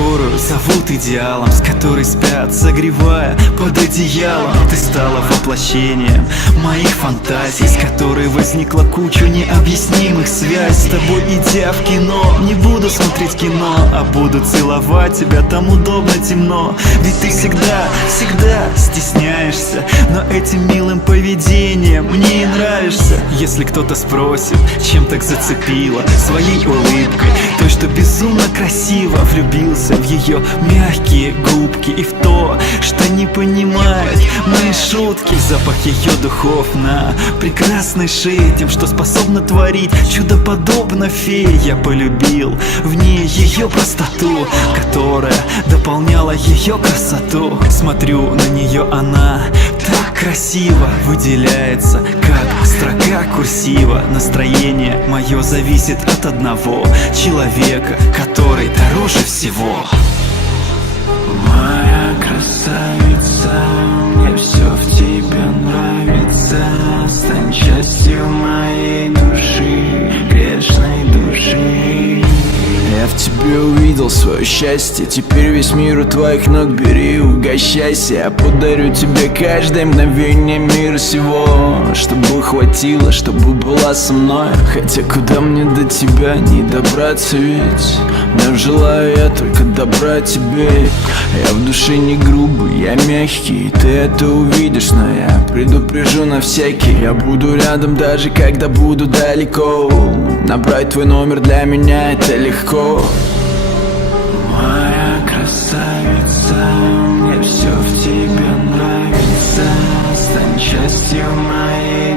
которую зовут идеалом, с которой спят, согревая под одеялом. Ты стала воплощением моих фантазий, с которой возникла куча необъяснимых связей. С тобой, идя в кино, не буду смотреть кино, а буду целовать тебя, там удобно, темно. Ведь ты всегда, всегда стесняешься, но этим милым поведением мне и нравишься. Если кто-то спросит, чем так зацепила, своей улыбкой, той, что безумно красиво, влюбился в ее мягкие губки и в то, что не понимает мои шутки. Запах ее духов на прекрасной шее, тем, что способна творить чудо подобно фее. Я полюбил в ней ее простоту, которая дополняла ее красоту. Смотрю на нее, она так красиво выделяется, как строка курсива. Настроение мое зависит от одного человека, который дороже всего. Моя красавица, мне все в тебе нравится. Стань частью моей души, грешной души. Я в тебе увидел свое счастье, теперь весь мир у твоих ног бери, угощайся. Я подарю тебе каждое мгновение мира сего, чтобы хватило, чтобы была со мной. Хотя куда мне до тебя не добраться, ведь но желаю я только добра тебе. Я в душе не грубый, я мягкий, ты это увидишь, но я предупрежу на всякий. Я буду рядом даже когда буду далеко, набрать твой номер для меня это легко. Моя красавица, мне все в тебе нравится. Стань частью моей